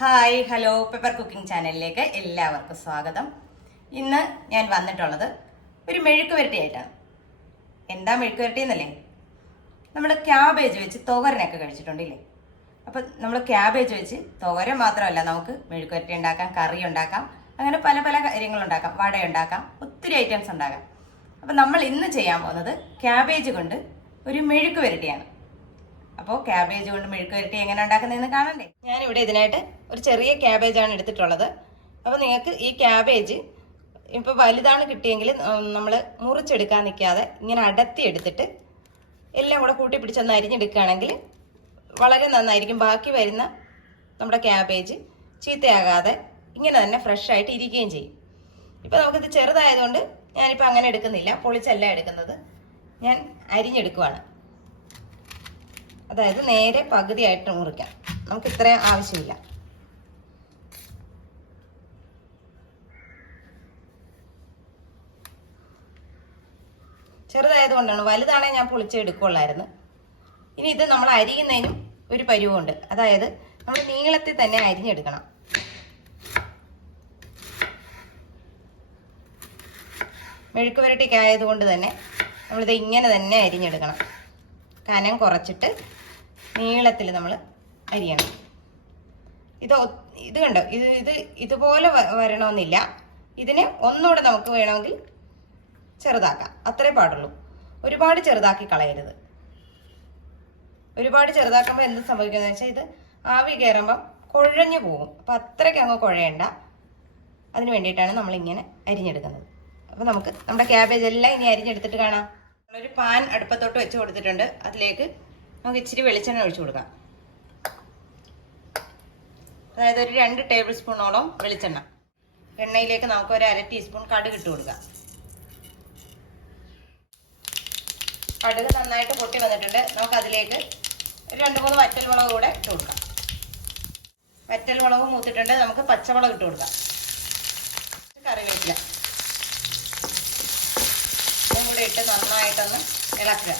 Hi hello pepper cooking ചാനലിലേക്ക് എല്ലാവർക്കും സ്വാഗതം. ഇന്ന് ഞാൻ വന്നിട്ടുള്ളത് ഒരു മെഴുക്ക് വരട്ടിയായിട്ടാണ്. എന്താ മെഴുക്ക് വരട്ടി എന്നല്ലേ നമ്മൾ ക്യാബേജ് വെച്ച് തോരനൊക്കെ കഴിച്ചിട്ടുണ്ടല്ലേ? അപ്പം നമ്മൾ ക്യാബേജ് വെച്ച് തോരൻ മാത്രമല്ല നമുക്ക് മെഴുക്ക് വരട്ടി ഉണ്ടാക്കാം കറി ഉണ്ടാക്കാം അങ്ങനെ പല പല കാര്യങ്ങളുണ്ടാക്കാം വട ഉണ്ടാക്കാം ഒത്തിരി ഐറ്റംസ് ഉണ്ടാക്കാം. അപ്പം നമ്മൾ ഇന്ന് ചെയ്യാൻ പോകുന്നത് ക്യാബേജ് കൊണ്ട് ഒരു മെഴുക്ക് വരട്ടിയാണ്. അപ്പോൾ ക്യാബേജ് കൊണ്ട് മെഴുക്ക് വരട്ടി എങ്ങനെ ഉണ്ടാക്കുന്നതെന്ന് കാണണ്ടേ? ഞാനിവിടെ ഇതിനായിട്ട് ഒരു ചെറിയ ക്യാബേജ് ആണ് എടുത്തിട്ടുള്ളത്. അപ്പോൾ നിങ്ങൾക്ക് ഈ ക്യാബേജ് ഇപ്പോൾ വലുതാണ് കിട്ടിയെങ്കിൽ നമ്മൾ മുറിച്ചെടുക്കാൻ നിൽക്കാതെ ഇങ്ങനെ അടത്തി എടുത്തിട്ട് എല്ലാം കൂടെ കൂട്ടി പിടിച്ചൊന്ന് അരിഞ്ഞെടുക്കുകയാണെങ്കിൽ വളരെ നന്നായിരിക്കും. ബാക്കി വരുന്ന നമ്മുടെ ക്യാബേജ് ചീത്തയാകാതെ ഇങ്ങനെ തന്നെ ഫ്രഷ് ആയിട്ട് ഇരിക്കുകയും ചെയ്യും. ഇപ്പോൾ നമുക്കിത് ചെറുതായതുകൊണ്ട് ഞാനിപ്പോൾ അങ്ങനെ എടുക്കുന്നില്ല. പൊളിച്ചല്ല എടുക്കുന്നത്. ഞാൻ അരിഞ്ഞെടുക്കുവാണ്. അതായത് നേരെ പകുതിയായിട്ട് മുറിക്കാം. നമുക്ക് ഇത്രയും ആവശ്യമില്ല. ചെറുതായതുകൊണ്ടാണ് വലുതാണെങ്കിൽ ഞാൻ പൊളിച്ചെടുക്കുള്ളായിരുന്നു ഇനി ഇത് നമ്മൾ അരിയുന്നതിനും ഒരു പരിവുണ്ട്. അതായത് നമ്മൾ നീളത്തിൽ തന്നെ അരിഞ്ഞെടുക്കണം. മെഴുക്ക് വരട്ടിക്കായത് കൊണ്ട് തന്നെ നമ്മളിത് ഇങ്ങനെ തന്നെ അരിഞ്ഞെടുക്കണം. കനം കുറച്ചിട്ട് നീളത്തിൽ നമ്മൾ അരിയണം. ഇത് ഇത് കണ്ടോ? ഇത് ഇത് ഇതുപോലെ വരണമെന്നില്ല. ഇതിനെ ഒന്നുകൂടെ നമുക്ക് വേണമെങ്കിൽ ചെറുതാക്കാം. അത്രേ പാടുള്ളൂ. ഒരുപാട് ചെറുതാക്കി കളയരുത്. ഒരുപാട് ചെറുതാക്കുമ്പോൾ എന്ത് സംഭവിക്കുന്നത് വെച്ചാൽ ഇത് ആവി കയറുമ്പം കുഴഞ്ഞു പോകും. അപ്പം അത്രയ്ക്ക് അങ്ങ് കുഴയണ്ട. അതിന് വേണ്ടിയിട്ടാണ് നമ്മളിങ്ങനെ അരിഞ്ഞെടുക്കുന്നത്. അപ്പം നമുക്ക് നമ്മുടെ ക്യാബേജ് എല്ലാം ഇനി അരിഞ്ഞെടുത്തിട്ട് കാണാം. ഒരു പാൻ അടുപ്പത്തോട്ട് വെച്ച് കൊടുത്തിട്ടുണ്ട്. അതിലേക്ക് നമുക്ക് ഇച്ചിരി വെളിച്ചെണ്ണ ഒഴിച്ചു കൊടുക്കാം. അതായത് ഒരു രണ്ട് ടേബിൾ സ്പൂണോളം വെളിച്ചെണ്ണ. എണ്ണയിലേക്ക് നമുക്ക് ഒരു അര ടീസ്പൂൺ കടുക് ഇട്ട് കൊടുക്കാം. കടുക് നന്നായിട്ട് പൊട്ടി വന്നിട്ടുണ്ട്. നമുക്ക് അതിലേക്ക് ഒരു രണ്ട് മൂന്ന് വറ്റൽ മുളക് കൂടെ ഇട്ട് കൊടുക്കാം. വറ്റൽ മുളക് മൂത്തിട്ടുണ്ട്. നമുക്ക് പച്ചമുളക് ഇട്ട് കൊടുക്കാം. കറിവേപ്പില. ഇതും കൂടെ ഇട്ട് നന്നായിട്ടൊന്ന് ഇളക്കുക.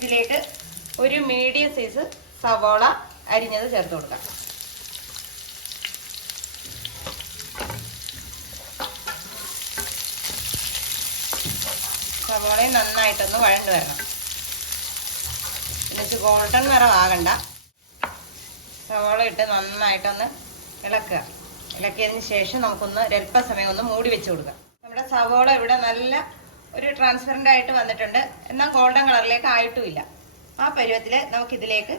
ഇതിലേക്ക് ഒരു മീഡിയം സൈസ് സവോള അരിഞ്ഞത് ചേർത്ത് കൊടുക്കാം. സവോളയും നന്നായിട്ടൊന്ന് വഴണ്ട് വരണം. എന്നുവെച്ച് ഗോൾഡൻ നിറം ആകണ്ട. സവോള ഇട്ട് നന്നായിട്ടൊന്ന് ഇളക്കുക. ഇളക്കിയതിന് ശേഷം നമുക്കൊന്ന് ഒരല്പസമയം ഒന്ന് മൂടി വെച്ച് കൊടുക്കാം. നമ്മുടെ സവോള ഇവിടെ നല്ല ഒരു ട്രാൻസ്പെറന്റ് ആയിട്ട് വന്നിട്ടുണ്ട്. എന്നാൽ ഗോൾഡൻ കളറിലേക്ക് ആയിട്ടുമില്ല. ആ പരുവത്തിൽ നമുക്കിതിലേക്ക്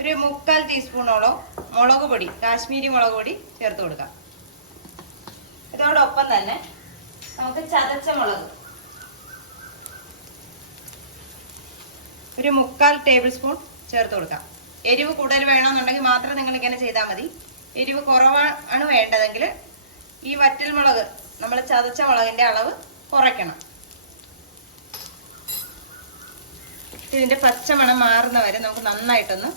ഒരു മുക്കാൽ ടീസ്പൂണോളം മുളക് പൊടി കാശ്മീരി മുളക് പൊടി ചേർത്ത് കൊടുക്കാം. ഇതോടൊപ്പം തന്നെ നമുക്ക് ചതച്ച മുളക്. ഒരു മുക്കാൽ ടേബിൾ സ്പൂൺ ചേർത്ത് കൊടുക്കാം. എരിവ് കൂടുതൽ വേണമെന്നുണ്ടെങ്കിൽ മാത്രം നിങ്ങൾ ഇങ്ങനെ ചെയ്താൽ മതി. എരിവ് കുറവാണ് വേണ്ടതെങ്കിൽ ഈ വറ്റൽ മുളക് നമ്മൾ ചതച്ച മുളകിന്റെ അളവ് കുറയ്ക്കണം. ഇതിന്റെ പച്ചമണം മാറുന്ന വരെ നമുക്ക് നന്നായിട്ടൊന്ന്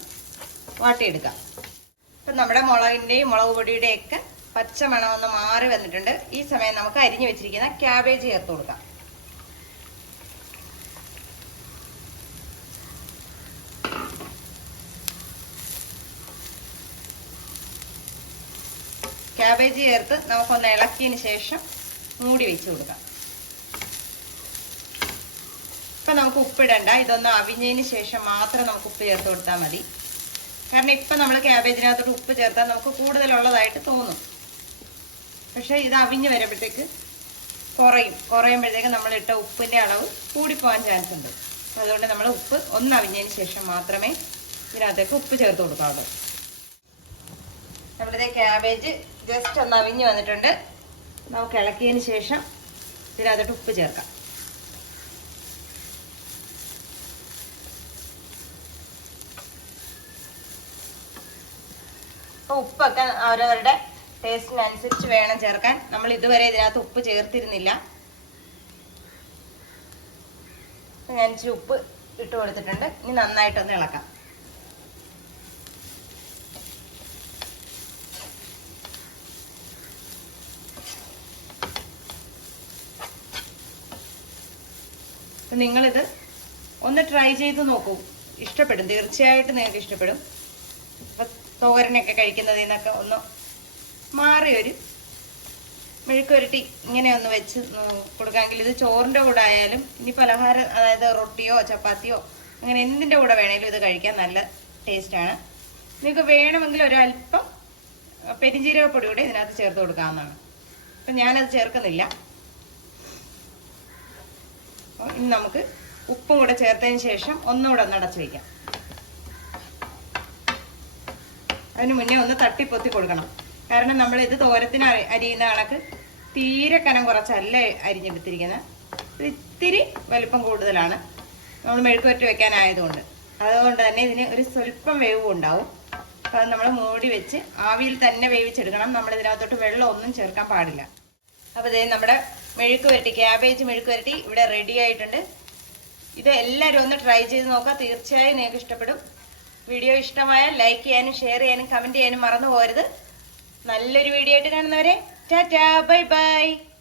വാട്ടിയെടുക്കാം. ഇപ്പം നമ്മുടെ മുളകിന്റെയും മുളക് പൊടിയുടെയൊക്കെ പച്ചമണം ഒന്ന് മാറി വന്നിട്ടുണ്ട്. ഈ സമയം നമുക്ക് അരിഞ്ഞു വെച്ചിരിക്കുന്ന ക്യാബേജ് ചേർത്ത് കൊടുക്കാം. ക്യാബേജ് ചേർത്ത് നമുക്കൊന്ന് ഇളക്കിയതിന് ശേഷം മൂടി വെച്ച് കൊടുക്കാം. ഇപ്പം നമുക്ക് ഉപ്പിടണ്ട. ഇതൊന്ന് അവിഞ്ഞതിന് ശേഷം മാത്രം നമുക്ക് ഉപ്പ് ചേർത്ത് കൊടുത്താൽ മതി. കാരണം ഇപ്പം നമ്മൾ ക്യാബേജിനകത്തോട്ട് ഉപ്പ് ചേർത്താൽ നമുക്ക് കൂടുതലുള്ളതായിട്ട് തോന്നും. പക്ഷേ ഇത് അവിഞ്ഞ് വരുമ്പോഴത്തേക്ക് കുറയും. കുറയുമ്പോഴത്തേക്ക് നമ്മൾ ഇട്ട ഉപ്പിന്റെ അളവ് കൂടിപ്പോകാൻ ചാൻസ് ഉണ്ട്. അതുകൊണ്ട് നമ്മൾ ഉപ്പ് ഒന്ന് അവിഞ്ഞതിന് ശേഷം മാത്രമേ ഇതിനകത്തേക്ക് ഉപ്പ് ചേർത്ത് കൊടുക്കാവുള്ളൂ. നമ്മുടെ ക്യാബേജ് ജസ്റ്റ് ഒന്ന് അവിഞ്ഞ് വന്നിട്ടുണ്ട്. നമുക്ക് ഇളക്കിയതിന് ശേഷം ഇതിനകത്തോട്ട് ഉപ്പ് ചേർക്കാം. അപ്പോൾ ഉപ്പൊക്കെ അവരവരുടെ ടേസ്റ്റിനനുസരിച്ച് വേണം ചേർക്കാൻ. നമ്മൾ ഇതുവരെ ഇതിനകത്ത് ഉപ്പ് ചേർത്തിരുന്നില്ല. ഞാൻ ഇച്ചിരി ഉപ്പ് ഇട്ട് കൊടുത്തിട്ടുണ്ട്. ഇനി നന്നായിട്ടൊന്ന് ഇളക്കാം. അപ്പം നിങ്ങളിത് ഒന്ന് ട്രൈ ചെയ്ത് നോക്കൂ. ഇഷ്ടപ്പെടും. തീർച്ചയായിട്ടും നിങ്ങൾക്ക് ഇഷ്ടപ്പെടും. തോരനൊക്കെ കഴിക്കുന്നതിൽ നിന്നൊക്കെ ഒന്ന് മാറിയൊരു മെഴുക്കുരട്ടി ഇങ്ങനെ ഒന്ന് വെച്ച് കൊടുക്കാമെങ്കിൽ ഇത് ചോറിന്റെ കൂടെ ആയാലും ഇനി പലഹാരം അതായത് റൊട്ടിയോ ചപ്പാത്തിയോ അങ്ങനെ എന്തിന്റെ കൂടെ വേണേലും ഇത് കഴിക്കാൻ നല്ല ടേസ്റ്റാണ് നിങ്ങൾക്ക് വേണമെങ്കിൽ ഒരല്പം പെരിഞ്ജീരകപ്പൊടി കൂടെ ഇതിനകത്ത് ചേർത്ത് കൊടുക്കാവുന്നതാണ്. അപ്പം ഞാനത് ചേർക്കുന്നില്ല. ഇനി നമുക്ക് ഉപ്പും കൂടെ ചേർത്തതിന് ശേഷം ഒന്നുകൂടെ ഒന്ന് അടച്ചു വയ്ക്കാം അതിന് മുന്നേ ഒന്ന് തട്ടിപ്പൊത്തി കൊടുക്കണം. കാരണം നമ്മൾ ഇത് തോരത്തിന് അരി- അരിയുന്ന കണക്ക് തീരെ കനം കുറച്ചല്ലേ അരിഞ്ഞെടുത്തിരിക്കുന്നത് ഇത് ഇത്തിരി വലിപ്പം കൂടുതലാണ്. നമ്മൾ മെഴുക്കുവറ്റി വെക്കാനായതുകൊണ്ട്. അതുകൊണ്ട് തന്നെ ഇതിന് ഒരു സ്വല്പം വേവും ഉണ്ടാവും. അപ്പോൾ അത് നമ്മൾ മൂടി വെച്ച് ആവിയിൽ തന്നെ വേവിച്ചെടുക്കണം. നമ്മൾ ഇതിനകത്തോട്ട് വെള്ളം ഒന്നും ചേർക്കാൻ പാടില്ല. അപ്പോൾ ഇതേ നമ്മുടെ മെഴുക്ക് വരട്ടി ക്യാബേജ് മെഴുക്ക് വരട്ടി ഇവിടെ റെഡി ആയിട്ടുണ്ട്. ഇത് എല്ലാവരും ഒന്ന് ട്രൈ ചെയ്ത് നോക്കുക തീർച്ചയായും നിങ്ങൾക്ക് ഇഷ്ടപ്പെടും. വീഡിയോ ഇഷ്ടമായ ലൈക്ക് ചെയ്യാനും ഷെയർ ചെയ്യാനും കമന്റ് ചെയ്യാനും മറന്നു പോകരുത്. നല്ലൊരു വീഡിയോ ആയിട്ട് കാണുന്നവരെ ടാറ്റാ ബൈ ബൈ.